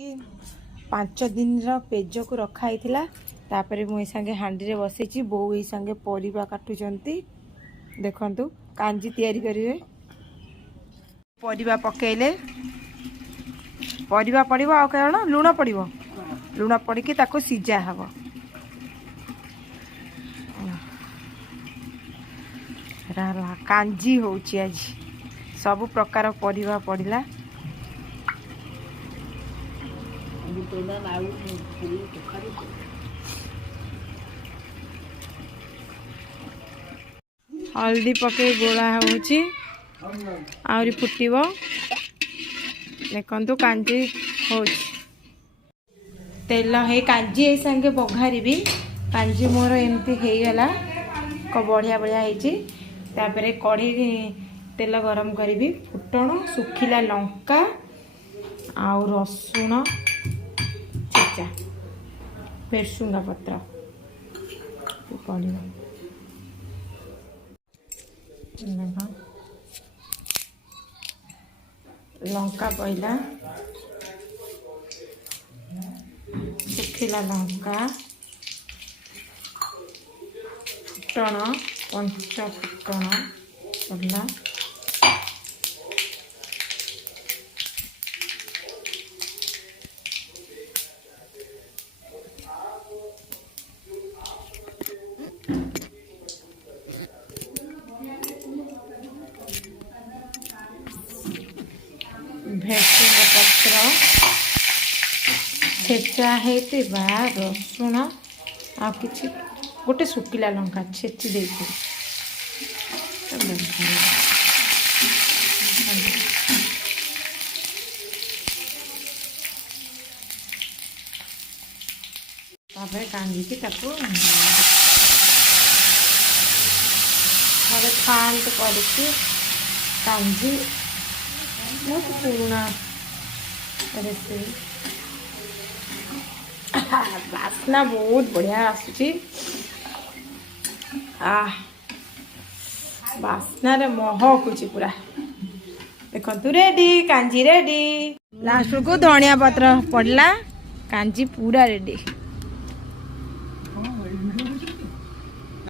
5 दिन पेज को रखाई तापर मुझे संगे हांडी रे बसई बो ये संगे परिबा काटुचंती देखंतु कांजी तैयारी करिवे परिबा पकेइले परिबा पड़िबो आ कण लूण पड़िबो लूण पड़िकी ताको सिजा हबो कांजी होउची आज सब प्रकार परिबा पड़िला हल्दी पके गोला होची आउरी फुटिबो देखंतु कांजी होची तेल हे कांजी ए संगे बघारी भी कांजी मोर एमती हे गला को बढ़िया बढ़िया हेची तापरे कढ़ी तेल गरम करी फुटण सुखिला लंका आउ रसुण छेचा भेरसुंगा पत्र पड़िबो लंका पहला सुखिला लंका फुटण पंच फुटण पड़ला भेरसुंगा पत्र छेचा हेते रसुण आ किछि गोटे सुखिला लंका छेची दे कांजी की ताको खांड करके कांजी बहुत पुराना रेसिपी बास्ना बहुत बढ़िया आसुची बास्ना रे महकुची पूरा देखंतु रेडी कांजी रेडी लास्ट को धनिया पत्र पड़ला कांजी पूरा रेडी।